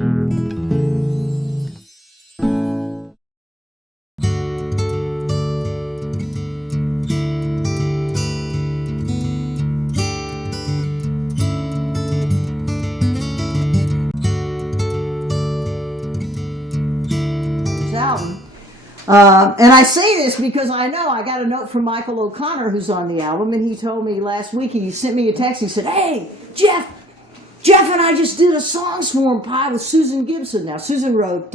Album. And I say this because I know I got a note from Michael O'Connor, who's on the album, and he told me last week, he sent me a text, he said, "Hey, Jeff and I just did a song swarm pie with Susan Gibson." Now, Susan wrote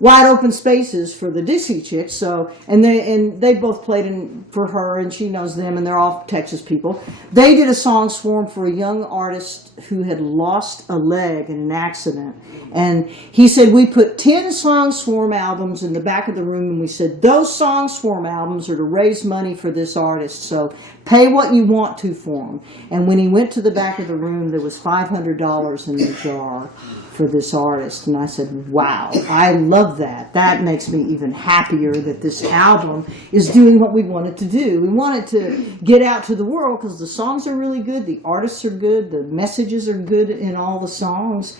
Wide Open Spaces for the Dixie Chicks, so, and they both played for her, and she knows them, and they're all Texas people. They did a song swarm for a young artist who had lost a leg in an accident. And he said, we put 10 Song Swarm albums in the back of the room, and we said, those Song Swarm albums are to raise money for this artist, so pay what you want to for them. And when he went to the back of the room, there was $500 in the jar for this artist. And I said, wow, I love that. That makes me even happier that this album is doing what we want it to do. We want it to get out to the world because the songs are really good, the artists are good, the messages are good in all the songs.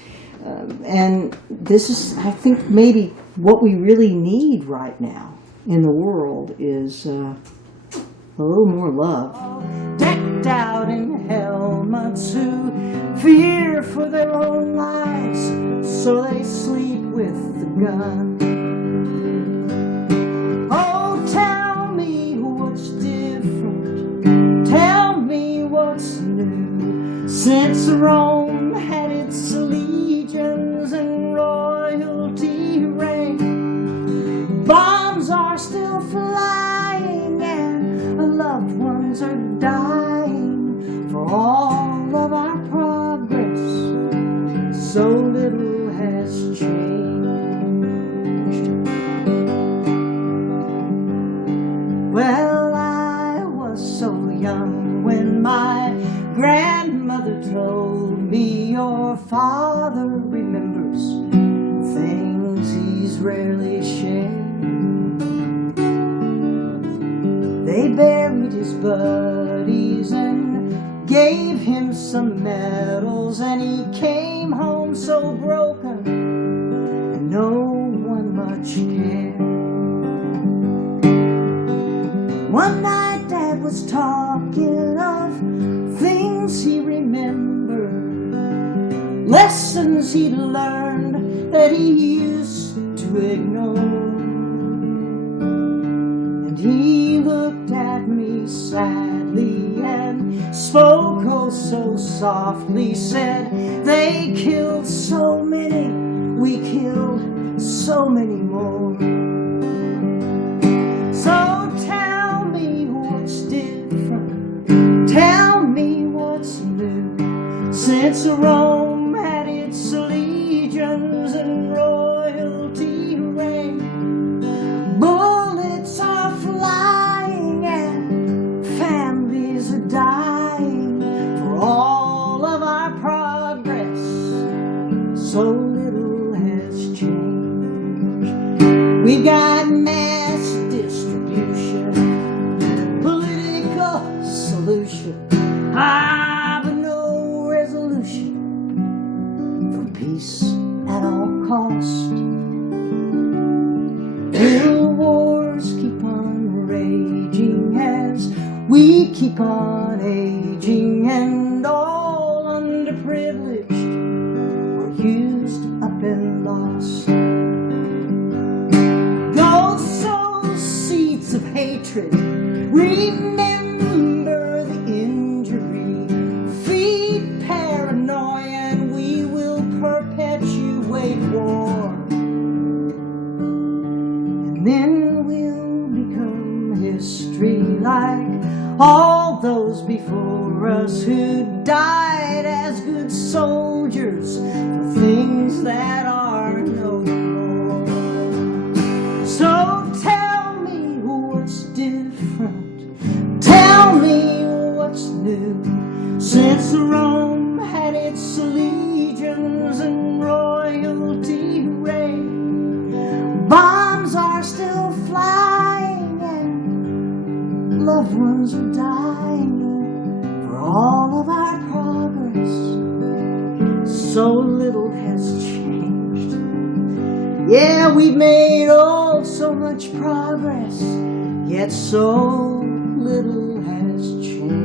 And this is, I think, maybe what we really need right now in the world is a little more love. Decked out in helmets who fear for their own lives, so they sleep with the gun. Oh, tell me what's different, tell me what's new, since Rome had its legions and royalty reigned. Bombs are still flying and loved ones are dying for all of our progress. So little has changed. Well, I was so young when my grandmother told me your father remembers things he's rarely shared. They buried his buddies and gave him some medals, and he came home so broken and no one much cared. One night Dad was talking of things he remembered, lessons he'd learned that he used to ignore. And he looked at me sadly and spoke oh so softly, said, they killed so many, we killed so many more. So tell me what's different, tell me what's new, since Rome had its legions and royalty reigned. Bullets are flying and families are dying for all of our progress. So little has changed. We got mass distribution, political solution, but no resolution for peace at all cost. Little wars keep on raging as we keep on aging, and all underprivileged are used up and lost. Go sow seeds of hatred, remember the injury, feed paranoia, and we will perpetuate war. And then we'll become history like all those before us who died as good soldiers for things that are no more. So tell me what's different, tell me what's new, since Rome had its legions and royalty reigned. Bombs are still flying and loved ones are dying for all of our progress. So little has changed. Yeah, we've made oh so much progress, yet so little has changed.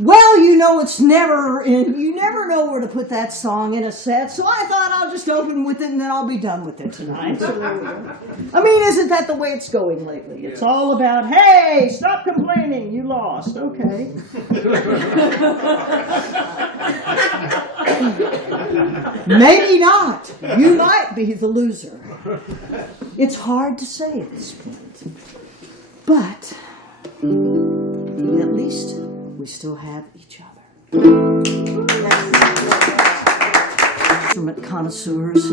Well, you know, you never know where to put that song in a set, so I thought I'll just open with it and then I'll be done with it tonight. So there we go. I mean, isn't that the way it's going lately? It's all about, hey, stop complaining, you lost. Okay. Maybe not. You might be the loser. It's hard to say at this point. But at least we still have each other. Instrument connoisseurs.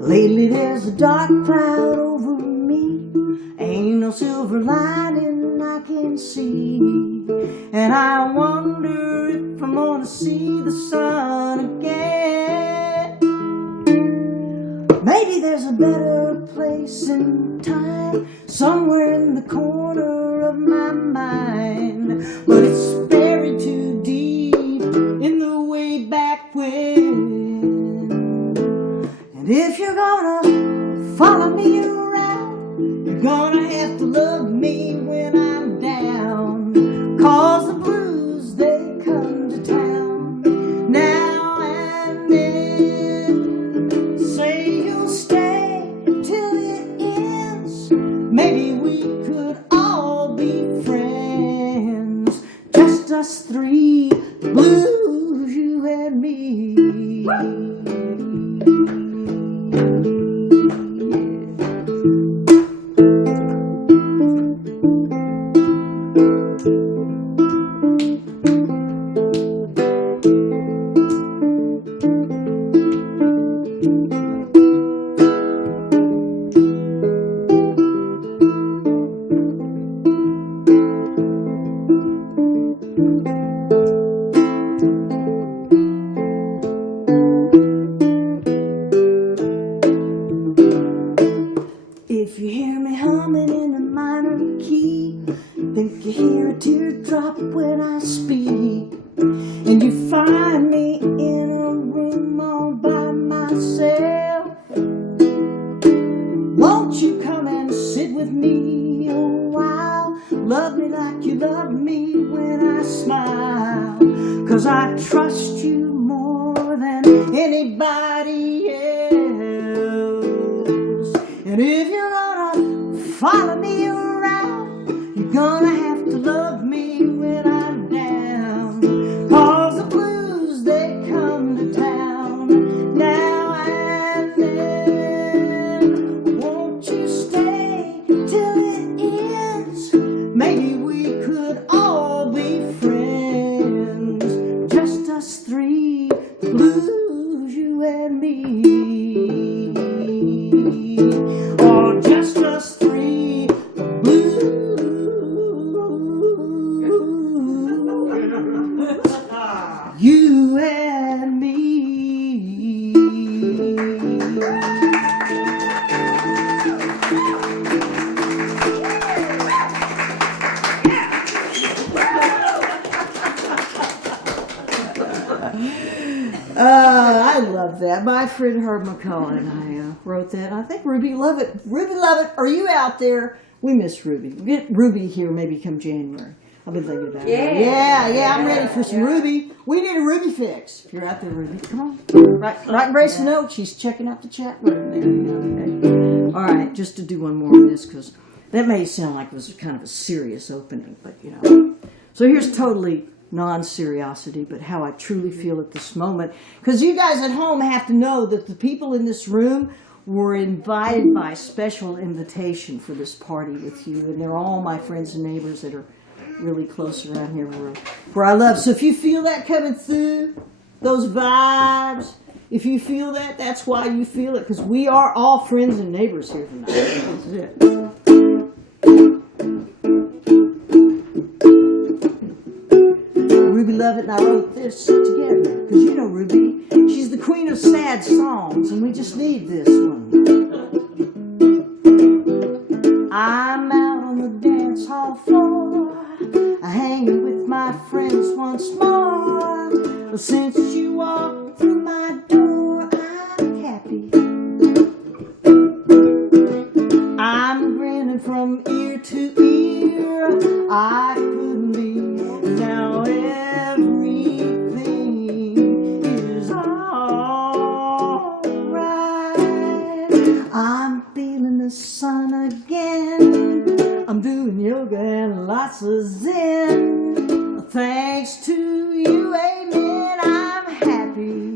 Lately there's a dark cloud over me. Ain't no silver lining I can see. And I wonder if I'm gonna see the sun again. Maybe there's a better place and time somewhere in the corner of my mind, but it's buried too deep in the way back when. And if you're gonna follow me around, you're gonna have to love me when I'm down, 'cause the blues, they come to town now and then. Say you'll stay till it ends. Maybe we could all be friends, just us three, the blues, you and me. If you hear me humming in a minor key, think you hear a teardrop when I speak, and you find me in a room all by myself, won't you come and sit with me a while? Love me like you love me when I smile, 'cause I trust you more than anybody else. And if you're gonna follow me around, you're gonna have to love me when I'm down, 'cause the blues, they come to town now and then. Won't you stay till it ends? Maybe we could all be friends, just us three, the blues, you and me. Or just us three, the blues, you and me. I love that. My friend Harmonica and I wrote that. I think Ruby Lovett. Ruby Lovett, are you out there? We miss Ruby. Get Ruby here maybe come January. I've been thinking about it. Yeah, I'm ready for some Ruby. We need a Ruby fix. If you're out there, Ruby, come on. Right, Brace note. She's checking out the chat room there. Okay. All right, just to do one more of this, because that may sound like it was kind of a serious opening, but you know. So here's totally non-seriosity, but how I truly feel at this moment. Because you guys at home have to know that the people in this room were invited by special invitation for this party with you, and they're all my friends and neighbors that are really close around here where I love. So if you feel that coming through, those vibes, if you feel that, that's why you feel it, because we are all friends and neighbors here tonight. This is it. Ruby Lovett and I wrote this together, because you know Ruby, she's the queen of of sad songs, and we just need this one. I'm out on the dance hall floor, hanging with my friends once more. Since you walked through my door, I'm happy. I'm grinning from ear to ear. I couldn't be. Now everything is alright. I'm feeling the sun again. I'm doing yoga and lots of zen. Thanks to you, amen, I'm happy.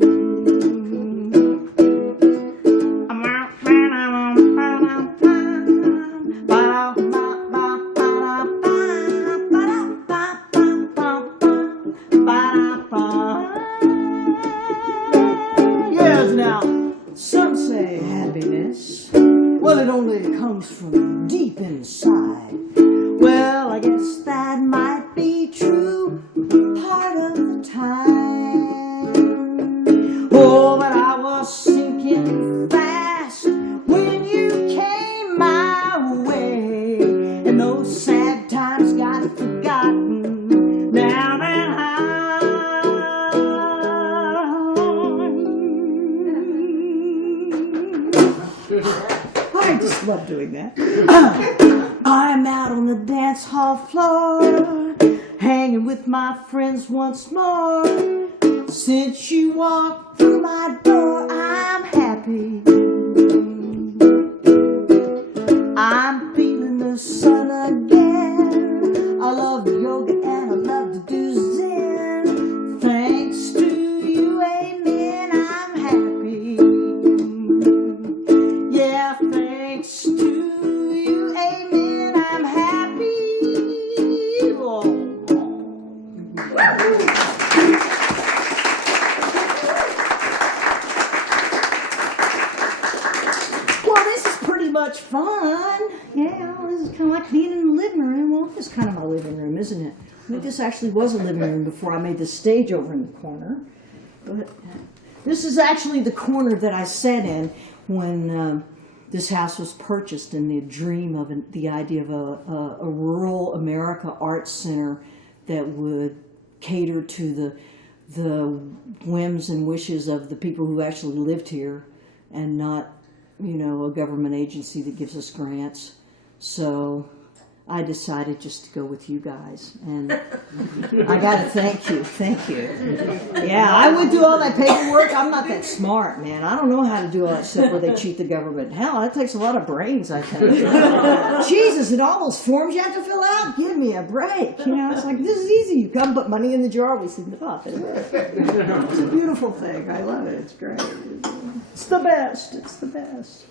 Yes, now, some say happiness, well, it only comes from deep inside. Well, I guess that might be true part of the time. Oh, but I was sinking fast when you came my way, and those sad times got forgotten now that I just love doing that. I'm out on the dance hall floor, hanging with my friends once more. Since you walked through my door, I'm happy. I'm feeling the sun again. I love yoga and I love to do zen. Thanks to you, amen, I'm happy. Yeah, thanks to you, amen, I'm happy. Oh. Well, this is pretty much fun. Yeah, this is kind of like being in the living room. Well, this is kind of my living room, isn't it? I mean, this actually was a living room before I made the stage over in the corner. But this is actually the corner that I sat in when this house was purchased, and the dream of the idea of a rural America arts center that would cater to the whims and wishes of the people who actually lived here, and not, you know, a government agency that gives us grants. So I decided just to go with you guys, and I gotta thank you. Yeah, I would do all that paperwork. I'm not that smart, man. I don't know how to do all that stuff where they cheat the government. Hell, that takes a lot of brains, I think. Jesus, and all those forms you have to fill out? Give me a break. You know, it's like, this is easy. You come, put money in the jar, we send it off. It's a beautiful thing. I love it. It's great. It's the best. It's the best.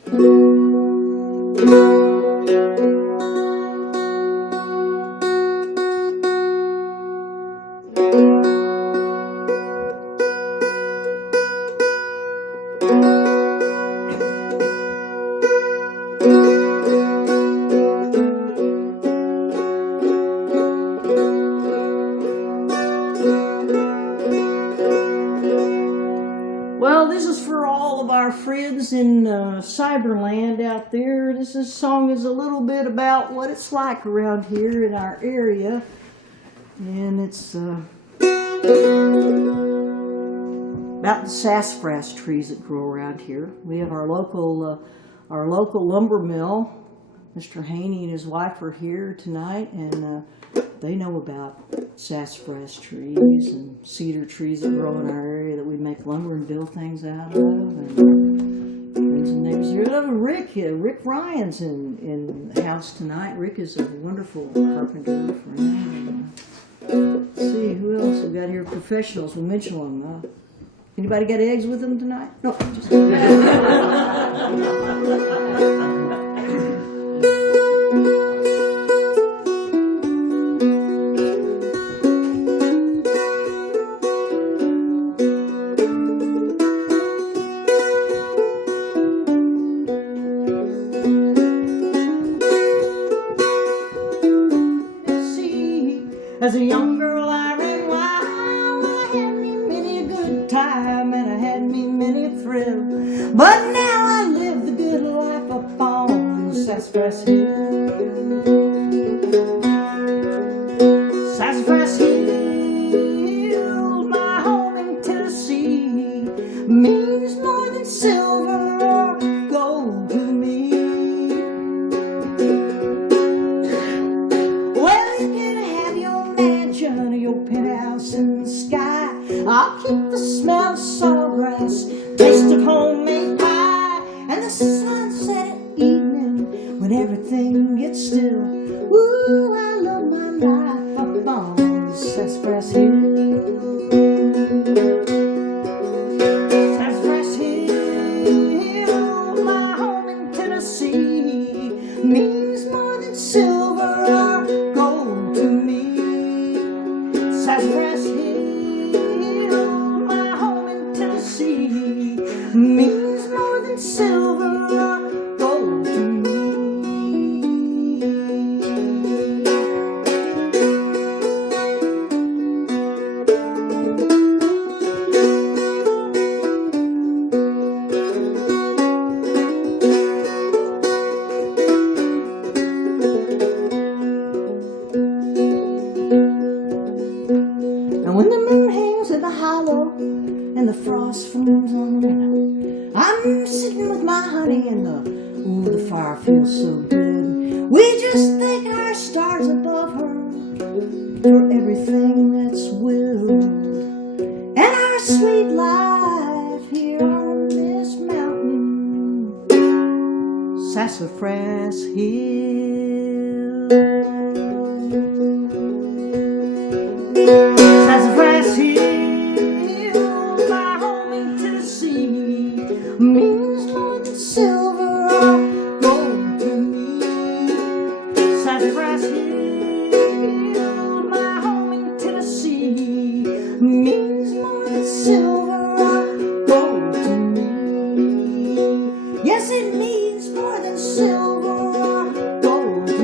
Well, this is for all of our friends in Cyberland out there. This song is a little bit about what it's like around here in our area. And it's about the sassafras trees that grow around here. We have our local lumber mill. Mr. Haney and his wife are here tonight, and they know about sassafras trees and cedar trees that grow in our area that we make lumber and build things out of. And friends and neighbors here. Rick Ryan's in the house tonight. Rick is a wonderful carpenter friend. Let's see, who else we got here? Professionals, we'll mention them. Anybody got eggs with them tonight? No, just as a young girl, I ran wild. I had me many a good time, and I had me many a thrill. But now I live the good life upon Sassafras Hill. Sassafras Hill, my home in Tennessee, means more than silver or gold to me. Well, you can have your mansion or your penthouse in the sky. I'll keep the smell of sawgrass, taste of homemade pie, and the sunset at evening when everything gets still. Ooh, I love my life up on Sassafras Hill. Sassafras Hill, my home in Tennessee, means more than silver or gold to me. Sassafras Hill, my home in Tennessee, means more than silver or gold to me. And when the moon hangs in the hollow and the frost forms on the window, I'm sitting with my honey and the fire feels so good. We just thank our stars above her for everything that's willed, and our sweet life here on this mountain, Sassafras Hill. Sassafras Hill, my home in Tennessee, means more than silver or gold to me. Sassafras Hill, my home in Tennessee, means more than silver or gold to me. Yes, it means more than silver or gold to me.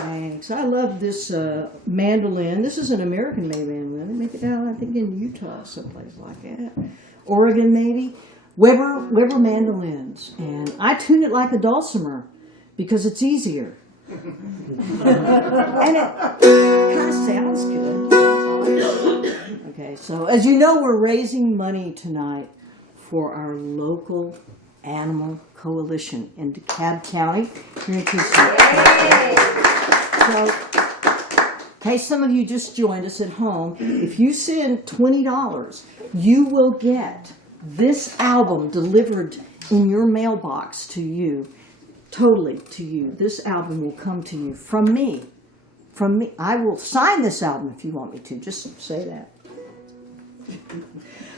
Thanks. I love this mandolin. This is an American-made mandolin. They make it out, I think, in Utah, someplace like that. Oregon, maybe. Weber mandolins. And I tune it like a dulcimer because it's easier. And it kind of sounds good. Okay, so as you know, we're raising money tonight for our local animal coalition in DeKalb County here in Tucson. So, in case some of you just joined us at home, if you send $20, you will get this album delivered in your mailbox to you, totally to you. This album will come to you from me. From me. I will sign this album if you want me to. Just say that.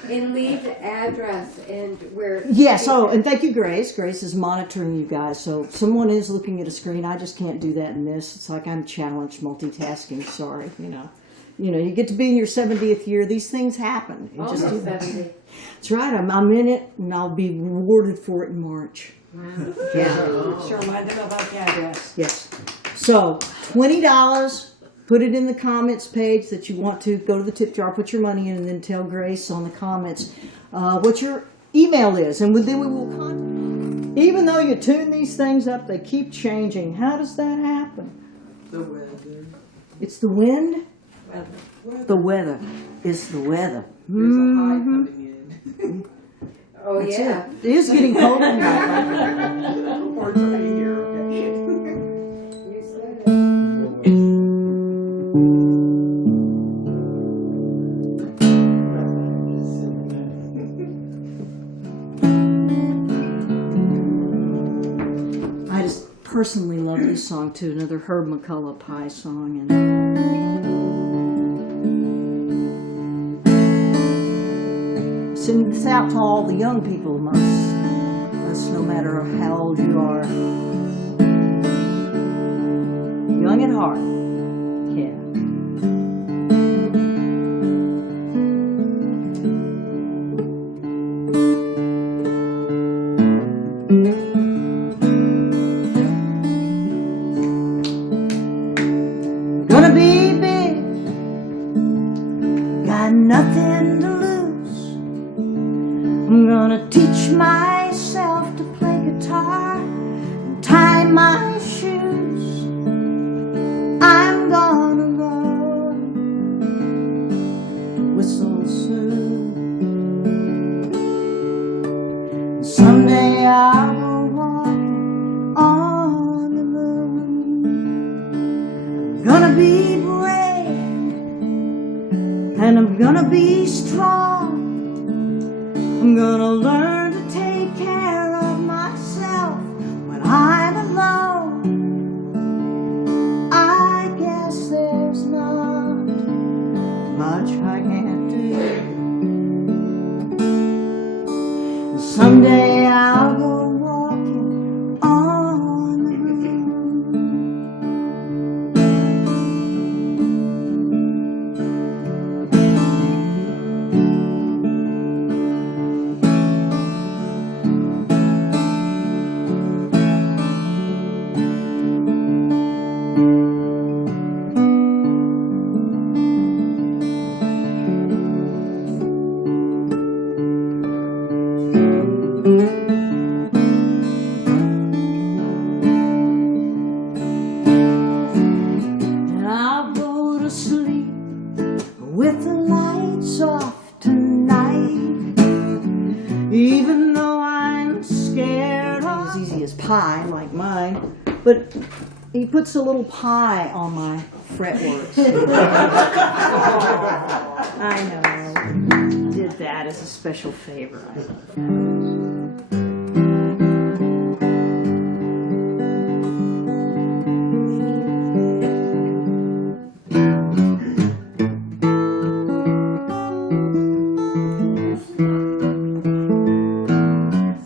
And leave the address and where. Yes, and thank you, Grace. Grace is monitoring you guys. So someone is looking at a screen. I just can't do that in this. It's like I'm challenged multitasking. Sorry, you get to be in your 70th year. These things happen. You just do that. 70. That's right. I'm in it, and I'll be rewarded for it in March. Wow. Yeah. Sure, remind them about the address. Yes. So $20. Put it in the comments page that you want to. Go to the tip jar, put your money in, and then tell Grace on the comments what your email is. And then we will contact. Even though you tune these things up, they keep changing. How does that happen? The weather. It's the wind? Weather. The weather. It's the weather. There's a high coming in. Oh, That's yeah. it. It is getting colder now. Or it's right here. You said it. I just personally love this song too. Another Herb McCullough Pie song. And send this out to all the young people amongst us, no matter how old you are. Young at heart. Yeah. Gonna be big, got nothing to lose. I'm gonna teach myself to play guitar and tie my shoes. I'm gonna learn to whistle soon. Someday I'll go walking on the moon. I'm gonna be brave and I'm gonna be strong. I'm gonna learn to take care of myself when I'm alone. I guess there's not much I can't do. Someday I'll go walking on the moon. And I'll go to sleep with the lights off tonight, even though I'm scared of as easy as pie, like mine, but he puts a little pie on my fretworks. I know. Did that as a special favor. I love that.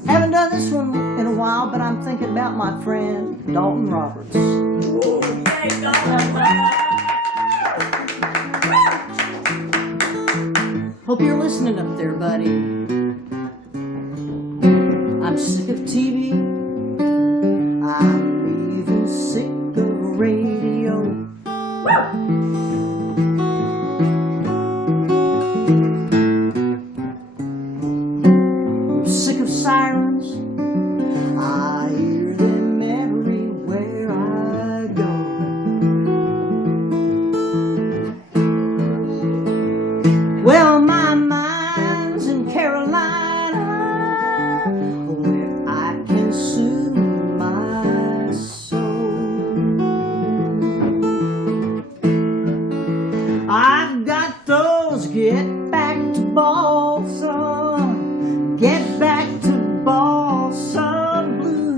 Haven't done this one in a while, but I'm thinking about my friend Dalton Roberts. Hope you're listening up there, buddy. I'm sick of TV. I'm even sick of radio. I'm sick of sirens. I hear them everywhere I go. Well, my mind's in Carolina, where I can soothe my soul. I've got those get back to Balsam, get back to Balsam blues.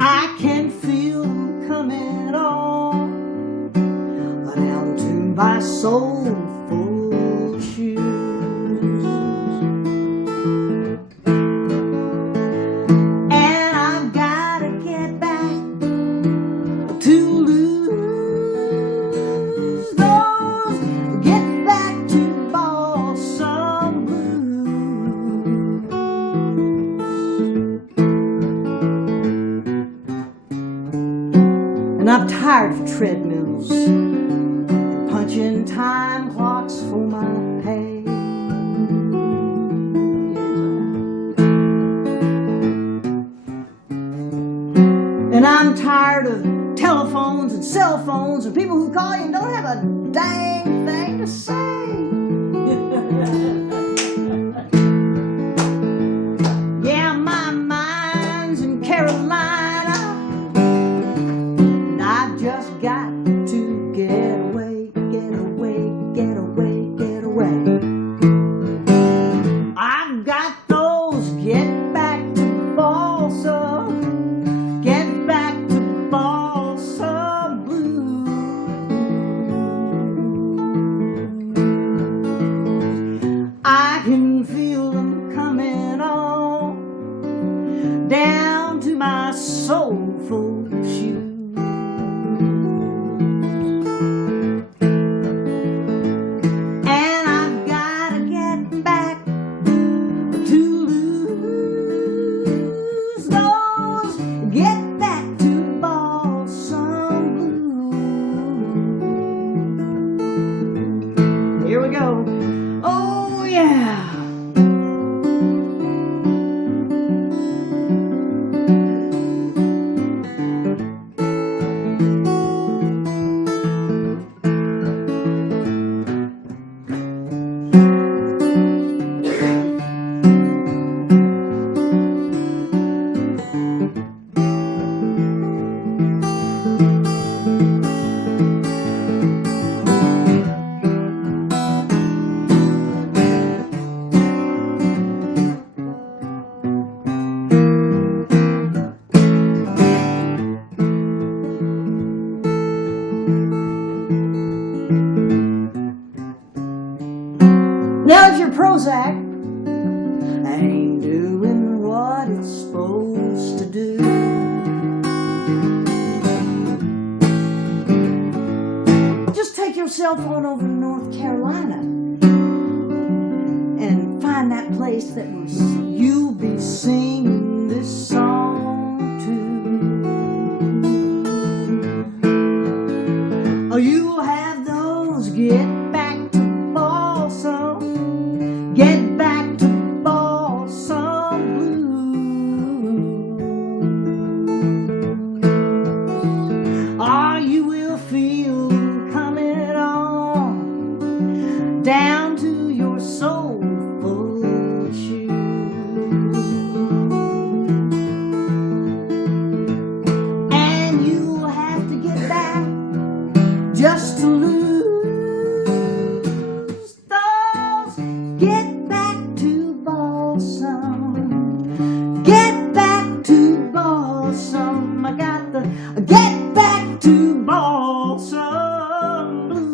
I can feel them coming on down to my soulful shoes. And I've gotta get back to lose those, get back to Balsam blues. And I'm tired of treadmills and punching time clocks for my pay. And I'm tired of telephones and cell phones and people who call you and don't have a dang thing to say. Yeah, my mind's in Carolina, and I've just got to get away, get away, get away, get away. I've got those get back to Balsam, get back to Balsam blues. soulful shoes. And I've gotta get back to lose those, get back to balsam blue. Here we go. Oh yeah. Now if your Prozac ain't doing what it's supposed to do, just take yourself on over to North Carolina and find that place that you'll be singing this song to. Oh, you'll have those get back to balsam, get back to balsam blues. Ah, you will feel coming on down to your soulful shoes. And you'll have to get back just to lose those, get back to balsam, get back to balsam. I got the get back to balsam blues.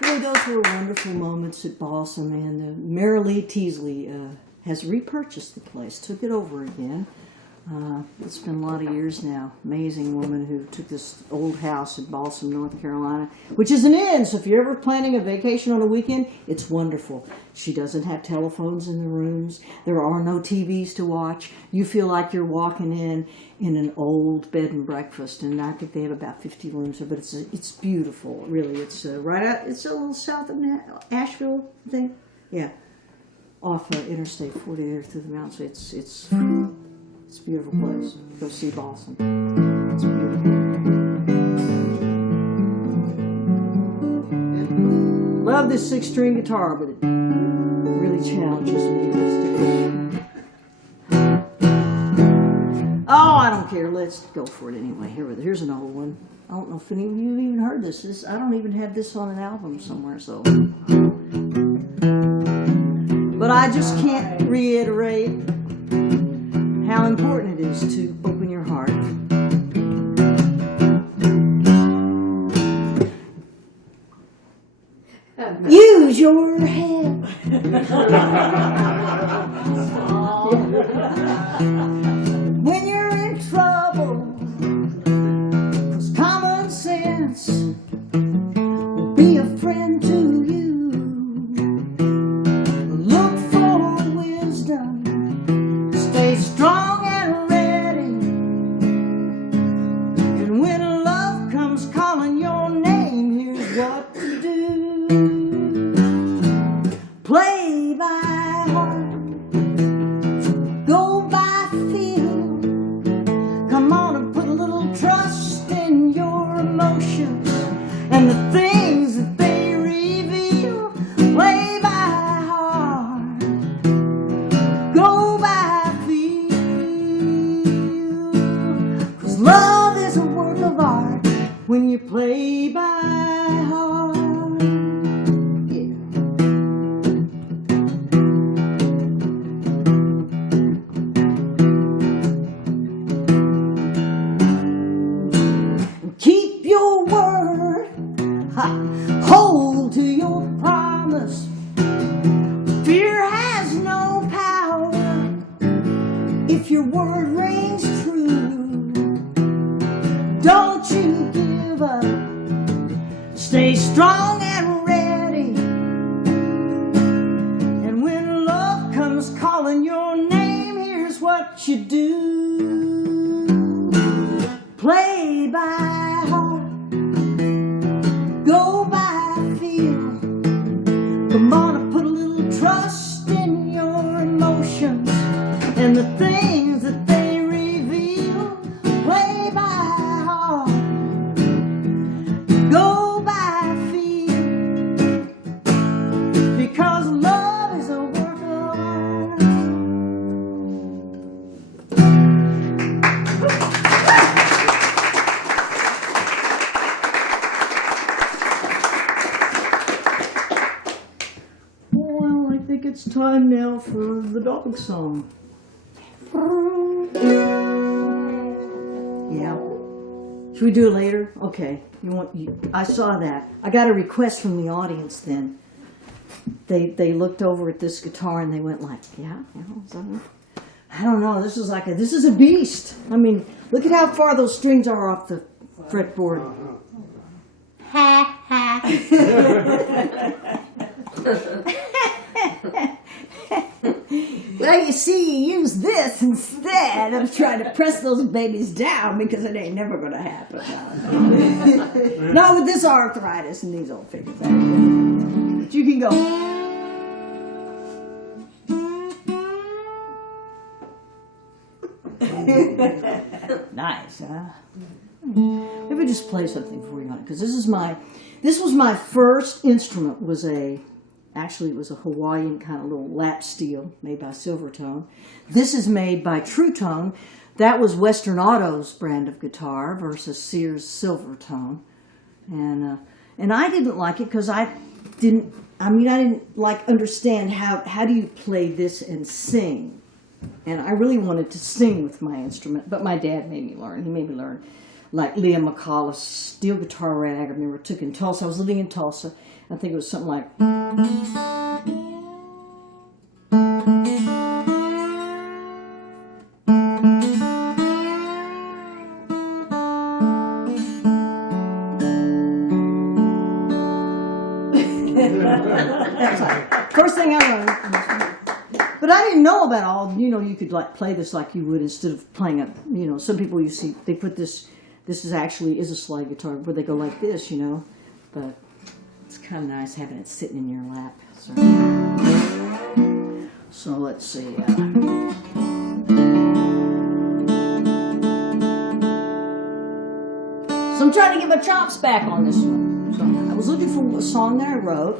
Boy, those were wonderful moments at Balsam, and Marilee Teasley has repurchased the place, took it over again. It's been a lot of years now. Amazing woman who took this old house in Balsam, North Carolina, which is an inn, so if you're ever planning a vacation on a weekend, it's wonderful. She doesn't have telephones in the rooms. There are no TVs to watch. You feel like you're walking in an old bed and breakfast, and I think they have about 50 rooms there, but it's beautiful, really. It's right out, it's a little south of Asheville, I think. Yeah, off Interstate 40 there through the mountains. It's a beautiful place. Go see Balsam. It's beautiful. Love this 6-string guitar, but it really challenges me. Oh, I don't care. Let's go for it anyway. Here's an old one. I don't know if any of you have even heard this. I don't even have this on an album somewhere, so. But I just can't reiterate how important it is to open your heart. Use your head. When you're in trouble, 'cause common sense will be a friend to you. Look for wisdom, stay strong and ready, and when love comes calling your name, here's what to do. Play by heart, go by feel. Come on and put a little trust in your emotions and the things that they reveal. Play by heart, go by feel. 'Cause love is a work of art when you play by heart. Yeah. your word rings true. Don't you give up. Stay strong and ready. And when love comes calling your name, here's what you do. Play by heart. Go by feel. Come on and put a little trust in your emotions and the things that they reveal. Play by heart. Go by feel. Because love is a work of art. Well, I think it's time now for the dog song. Yeah. Should we do it later? Okay. I saw that. I got a request from the audience then. They looked over at this guitar and they went like, yeah, is that it? I don't know. This is a beast. I mean, look at how far those strings are off the fretboard. Ha ha. Well, you see, you use this instead of trying to press those babies down because it ain't never going to happen. Not with this arthritis and these old fingers. But you can go. Nice, huh? Maybe just play something for you, because this was my first instrument. Actually, it was a Hawaiian kind of little lap steel made by Silvertone. This is made by True Tone. That was Western Auto's brand of guitar versus Sears Silvertone. And I didn't like it because I didn't understand how do you play this and sing. And I really wanted to sing with my instrument, but my dad made me learn. He made me learn like Leah McCall's steel guitar rag. I remember took in Tulsa. I was living in Tulsa. I think it was something like. First thing I learned. But I didn't know about all, you could like play this like you would instead of playing a, some people you see, they put this is a slide guitar where they go like this, but it's kind of nice having it sitting in your lap. So let's see. So I'm trying to get my chops back on this one. So I was looking for a song that I wrote,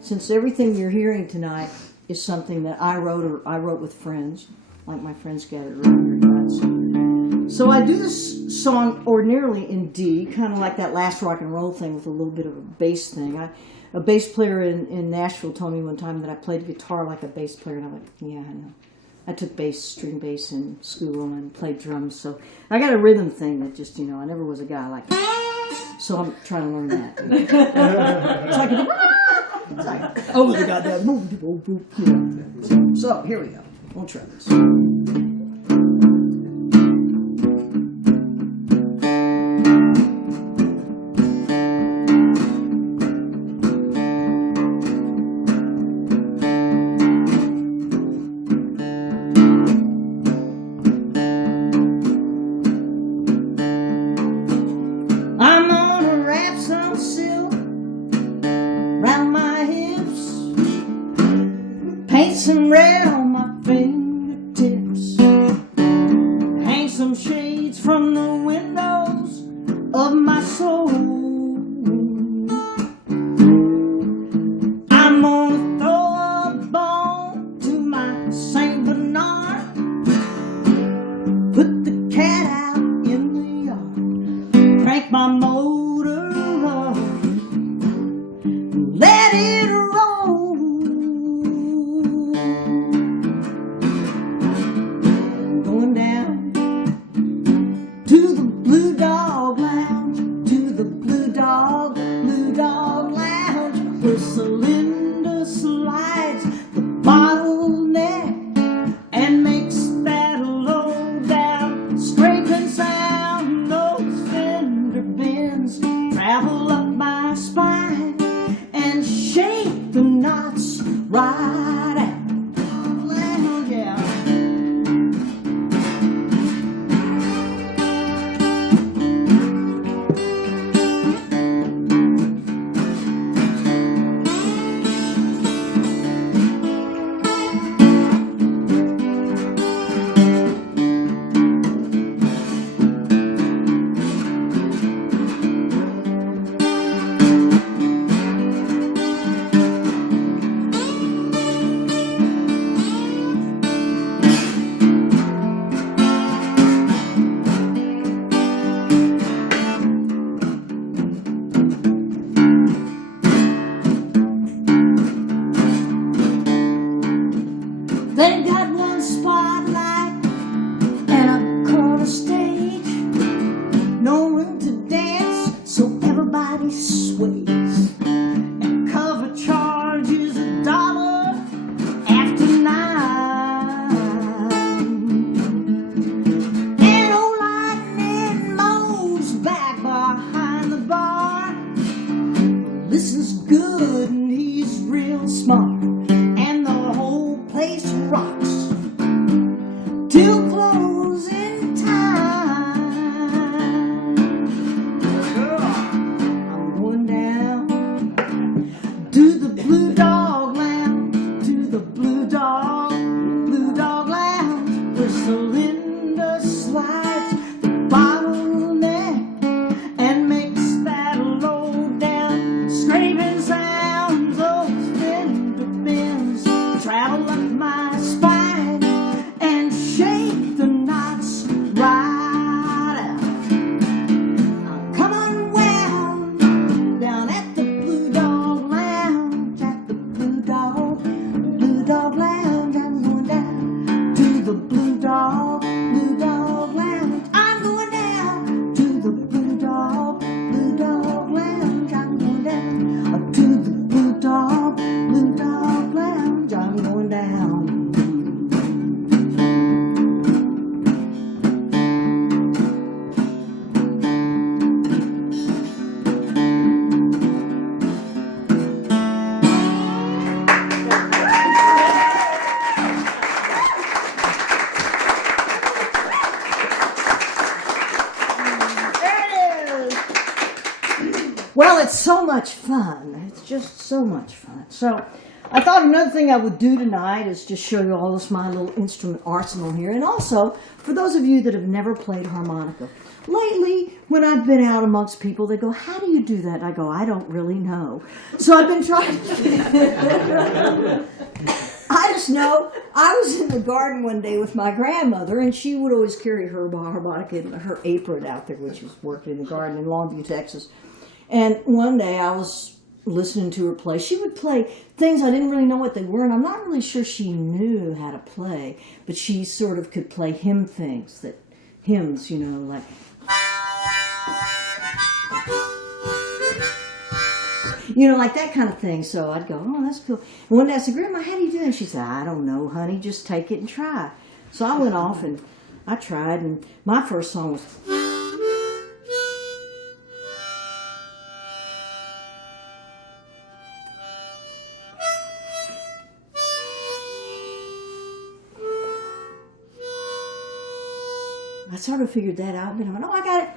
since everything you're hearing tonight is something that I wrote or I wrote with friends, like my friends gathered around here. So I do this song ordinarily in D, kind of like that last rock and roll thing with a little bit of a bass thing. A bass player in Nashville told me one time that I played guitar like a bass player, and I'm like, yeah, I know. I took string bass in school and played drums, so I got a rhythm thing that just, I never was a guy like that. So I'm trying to learn that. It's like, oh, they got that. So here we go. We'll try this. I'm gonna wrap some silk round my hips, paint some red on my fingertips, hang some shades from the windows of my soul. I'm gonna throw a bone to my Saint Bernard, put the cat out in the yard, crank my motor up, let it roll. Going down to the Blue Dog Lounge, to the Blue Dog Lounge, where Celinda slides the bottleneck and makes that low cylinder slides the bottleneck and makes that low down scraping sounds. Those fender bends travel up my spine and shake the knots right out. Come unwound down at the Blue Dog Lounge, at the Blue Dog Lounge. I'm going down to the Blue Dog Lounge. I'm going down to the Blue Dog Lounge. I'm going down to the Blue Dog Lounge. I'm going down. There it is. Well, it's so much fun. It's just so much fun. So I thought another thing I would do tonight is just show you all this my little instrument arsenal here. And also, for those of you that have never played harmonica, lately when I've been out amongst people, they go, how do you do that? And I go, I don't really know. So I've been trying to... I just know I was in the garden one day with my grandmother, and she would always carry her harmonica in her apron out there when she was working in the garden in Longview, Texas. And one day I was listening to her play. She would play things I didn't really know what they were, and I'm not really sure she knew how to play, but she sort of could play hymns, you know, like... You know, like that kind of thing. So I'd go, oh, that's cool. And one day I said, Grandma, how do you do that? And she said, I don't know, honey. Just take it and try. So I went off and I tried. And my first song was... I sort of figured that out. And I went, oh, I got it.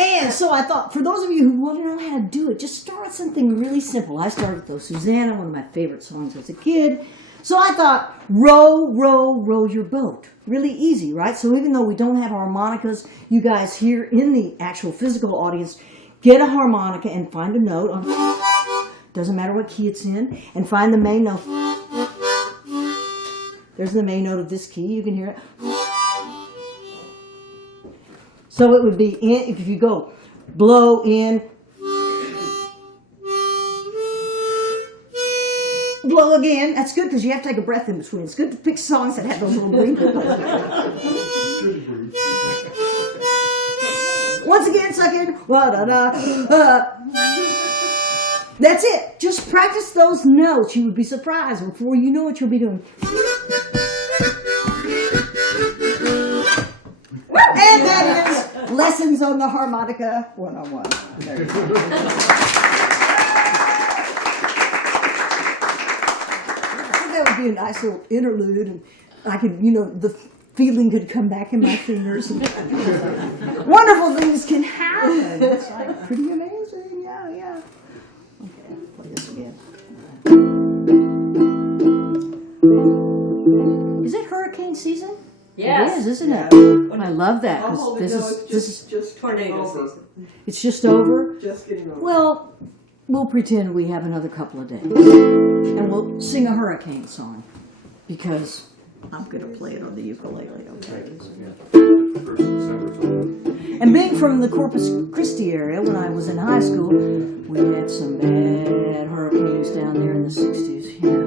And so I thought, for those of you who want to know how to do it, just start with something really simple. I started with Susanna, one of my favorite songs as a kid. So I thought, row, row, row your boat. Really easy, right? So even though we don't have harmonicas, you guys here in the actual physical audience, get a harmonica and find a note on, doesn't matter what key it's in, and find the main note. There's the main note of this key, you can hear it. So it would be in, if you go blow in, blow again. That's good because you have to take a breath in between. It's good to pick songs that have those little breathers. Once again, suck in. That's it. Just practice those notes. You would be surprised before you know what you'll be doing. And that is Lessons on the Harmonica 101. There you go. That would be a nice little interlude, and I could, you know, the feeling could come back in my fingers. And wonderful things can happen. It's like pretty amazing. Yeah, yeah. Okay, play this again. Is it hurricane season? Yes. It is, isn't it? I love that. I'll 'Cause hold it. this No, is it's this is just tornado over. season. it's just over. Just getting over. Well, we'll pretend we have another couple of days, and we'll sing a hurricane song because I'm gonna play it on the ukulele. Okay. And being from the Corpus Christi area, when I was in high school, we had some bad hurricanes down there in the 60s. Yeah.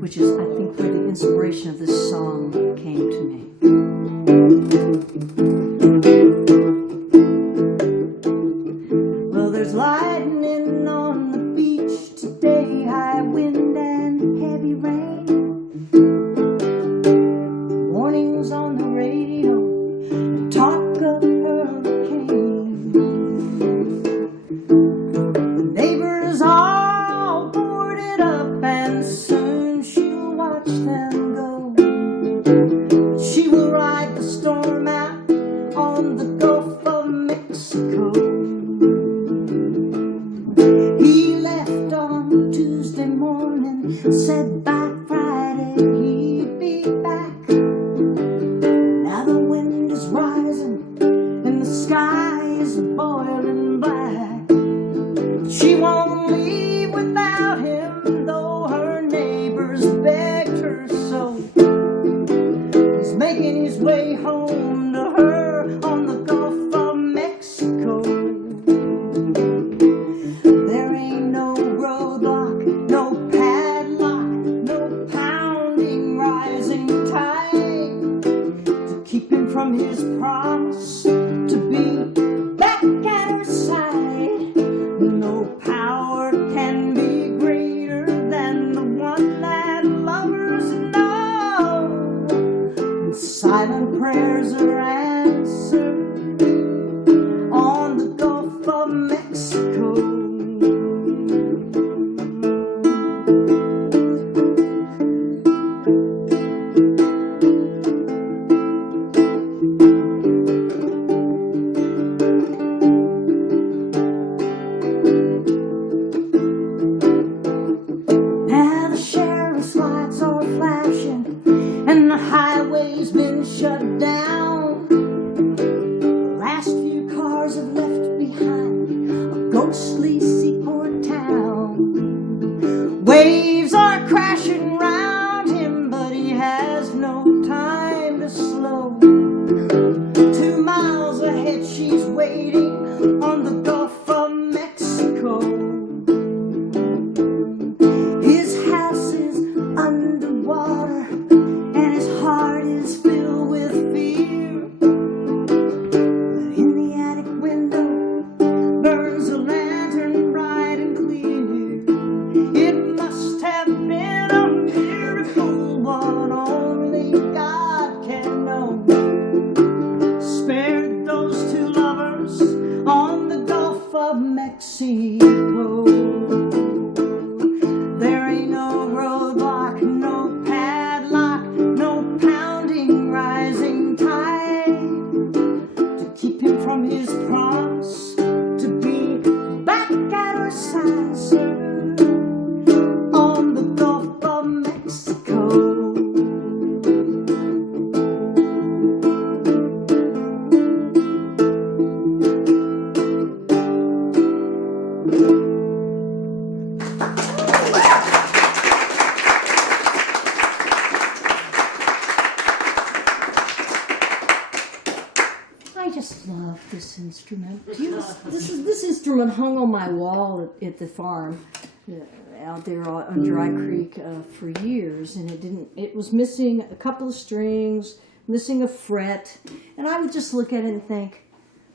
Which is, I think, where the inspiration of this song came to me. Well, there's lightning on the beach today, high wind and heavy rain. Warnings on the radio, talk of hurricane. The neighbors all boarded up and soon she'll watch them go. But she will ride the storm out on the Gulf of Mexico. Said by Friday he'd be back. Now the wind is rising and the sky is boiling black. She won't leave without him, though her neighbors begged her so. He's making his way home to her on the Gulf of Mexico. There ain't no roadblock, no padlock, no pounding rising tide to keep him from his promise to be back at her side. No power can be greater than the one that lovers know. And silent prayers are answered on the Gulf of Mexico. Now the sheriff's lights are flashing and the highway's been shut down. The last few cars have left behind a ghostly seaport town. Waves are crashing round him, but he has no time to slow. 2 miles ahead she's waiting on the Gulf of Mexico. His house is underwater and his heart is filled with fear. But in the attic window burns a lantern bright and clear. It must have been a miracle, one only God can know. Spared those 2 lovers on the Gulf of Mexico. There ain't no roadblock, no padlock, no pounding rising tide to keep him from his promise to be back at her side, sir, on the Gulf of Mexico. I just love this instrument. This instrument hung on my wall at the farm out there on Dry Creek for years, and it was missing a couple of strings, missing a fret, and I would just look at it and think,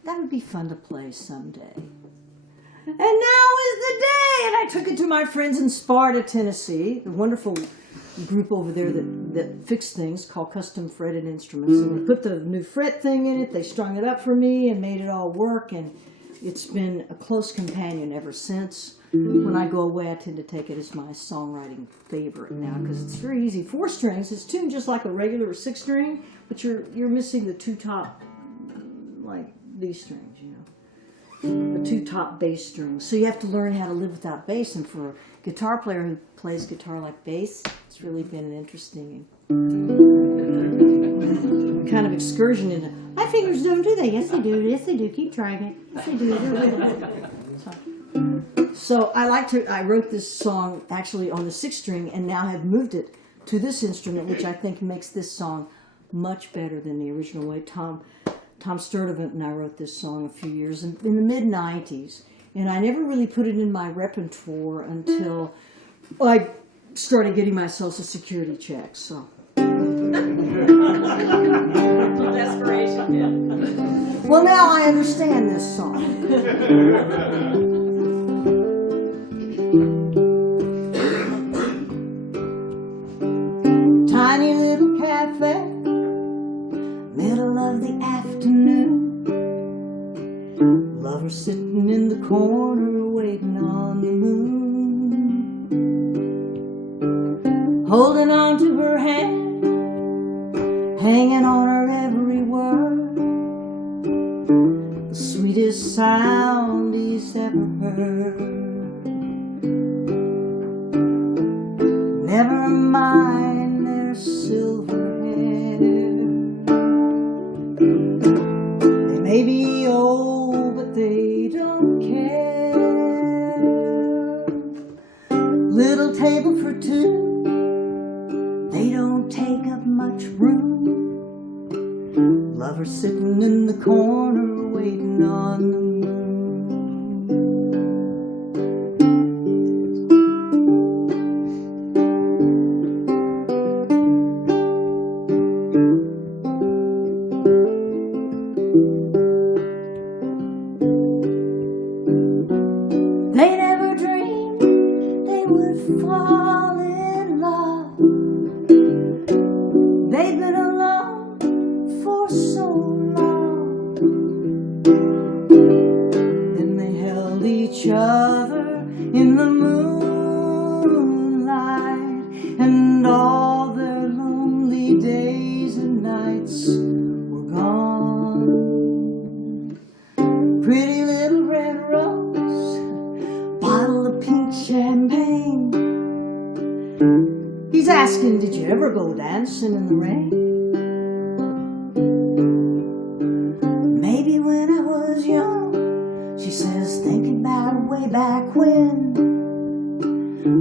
that would be fun to play someday. And now is the day! And I took it to my friends in Sparta, Tennessee, the wonderful group over there that fixed things called Custom Fretted Instruments. And we put the new fret thing in it, they strung it up for me and made it all work, and it's been a close companion ever since. When I go away, I tend to take it as my songwriting favorite now because it's very easy. 4 strings, it's tuned just like a regular 6 string, but you're missing the 2 top, like these strings, you know. The 2 top bass strings. So you have to learn how to live without bass. And for a guitar player who plays guitar like bass, it's really been an interesting kind of excursion into, my fingers don't do that. Yes, they do. Yes, they do. Keep trying it. Yes, they do. So I wrote this song actually on the 6 string and now have moved it to this instrument, which I think makes this song much better than the original way. Tom Sturdivant and I wrote this song a few years in the mid-90s, and I never really put it in my repertoire until I started getting my Social Security checks. So. Desperation, yeah. Well, now I understand this song. Tiny little cafe, middle of the afternoon. Lovers sitting in the corner waiting on the moon. Holding on to her hand, hanging on her every word. The sweetest sound he's ever heard. Never mind their silver hair. They may be old, but they don't care. Little table for two, they don't take up much room. Lovers sitting in the corner waiting on the moon. They never dreamed they would fall in love. They've been alone for so long. Then they held each other in the moonlight, and all their lonely days and nights were gone. Pretty little red rose, bottle of pink champagne. He's asking, did you ever go dancing in the rain? Maybe when I was young, she says, thinking about way back when.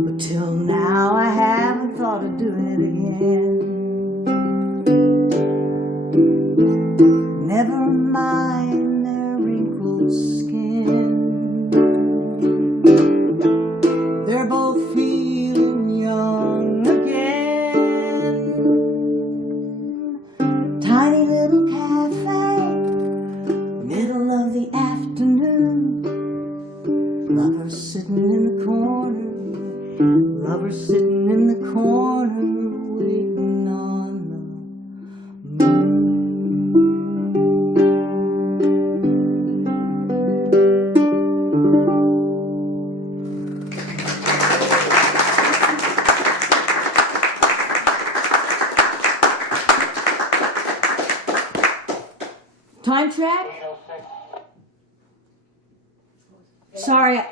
But till now I haven't thought of doing it again. Never mind their wrinkled skin. They're both feeling young again. Tiny little cafe, middle of the afternoon. Lovers sitting in the corner, lovers sitting in the corner, waiting on the moon. Time check? Sorry.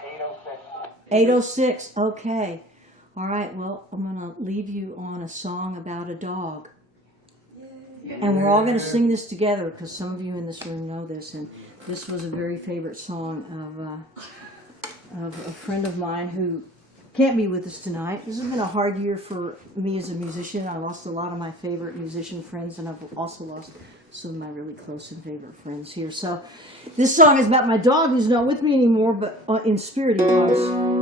8:06. Okay. All right. Well, I'm going to leave you on a song about a dog. And we're all going to sing this together because some of you in this room know this. And this was a very favorite song of a friend of mine who can't be with us tonight. This has been a hard year for me as a musician. I lost a lot of my favorite musician friends, and I've also lost some of my really close and favorite friends here. So this song is about my dog who's not with me anymore, but in spirit he was.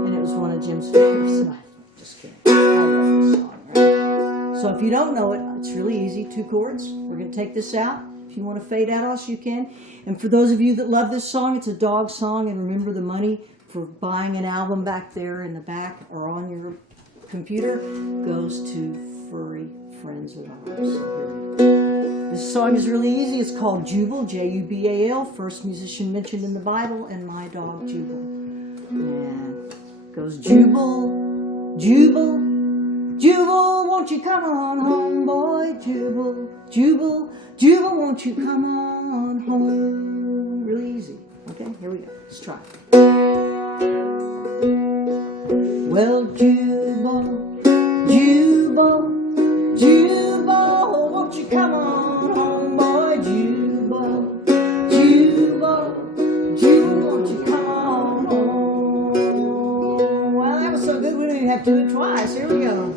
And it was one of Jim's favorites. No, just kidding. I love this song, right? So if you don't know it, it's really easy. 2 chords. We're going to take this out. If you want to fade out us, you can. And for those of you that love this song, it's a dog song. And remember, the money for buying an album back there in the back or on your computer goes to furry friends of ours. So here we go. This song is really easy. It's called Jubal, Jubal, first musician mentioned in the Bible, and my dog Jubal. And it goes Jubal, Jubal, Jubal, won't you come on home, boy? Jubal, Jubal, Jubal, won't you come on home? Really easy. Okay, here we go. Let's try. Well, Jubal, Jubal, Jubal, won't you come on home, boy? Jubal, Jubal, Jubal, won't you come on home? Well, that was so good we didn't even have to do it twice. Here we go.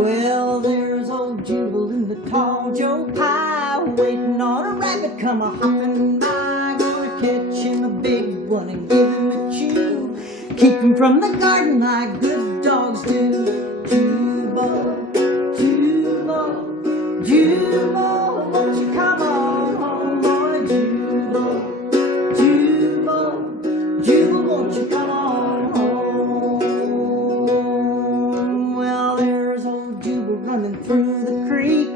Well, there's old Jubal in the tall Joe pie, waiting on a rabbit come a-hopping by. Gonna catch him a big one and give him a chew, keep him from the garden like good dogs do. Jubal, Jubal, Jubal, won't you come on home, boy? Jubal, Jubal, Jubal, won't you come on home? Well, there's old Jubal running through the creek,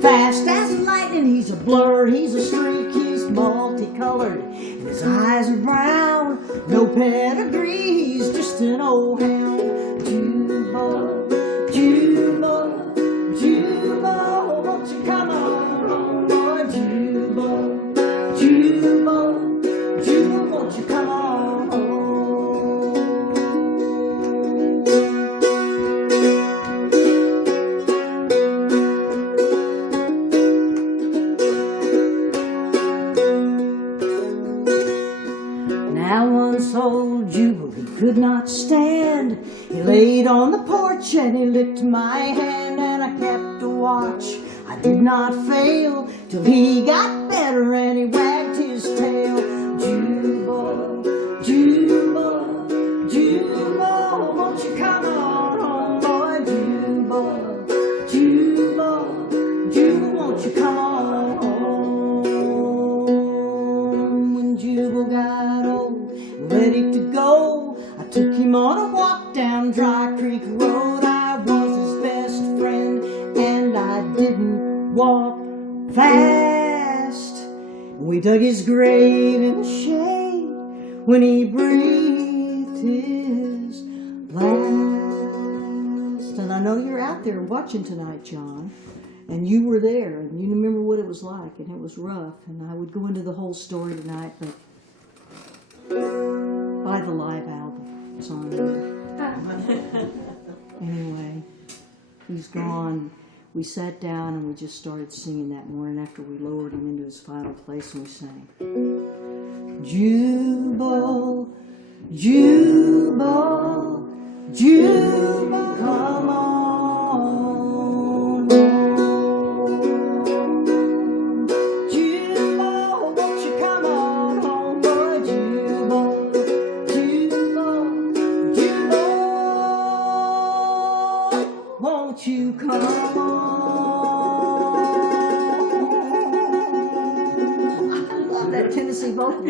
fast as lightning. He's a blur, he's a streak, he's multicolored, and his eyes are brown. No pedigree, he's just an old hound. Jubal, Jubal, Jubal, won't you come on home, boy? Jubal, Jubal, Jubal, won't you come on home? Jubal he could not stand. He laid on the porch and he licked my hand, and I kept a watch. I did not fail till he got better and he wagged his tail. Jubal, Jubal, Jubal, won't you come on home, boy? Jubal, Jubal, Jubal, won't you come on home? When Jubal got old, ready to go, I took him on a walk down Dry Creek Road. I was his best friend, and I didn't walk fast. We dug his grave in the shade when he breathed his last. And I know you're out there watching tonight, John, and you were there, and you remember what it was like, and it was rough. And I would go into the whole story tonight, but buy the live album. It's on there. Anyway, he's gone. We sat down and we just started singing that morning after we lowered him into his final place, and we sang, Jubal, Jubal, Jubal, come on. Jubal, won't you come on home, boy? Jubal, Jubal, Jubal, won't you come on? That Tennessee vocal.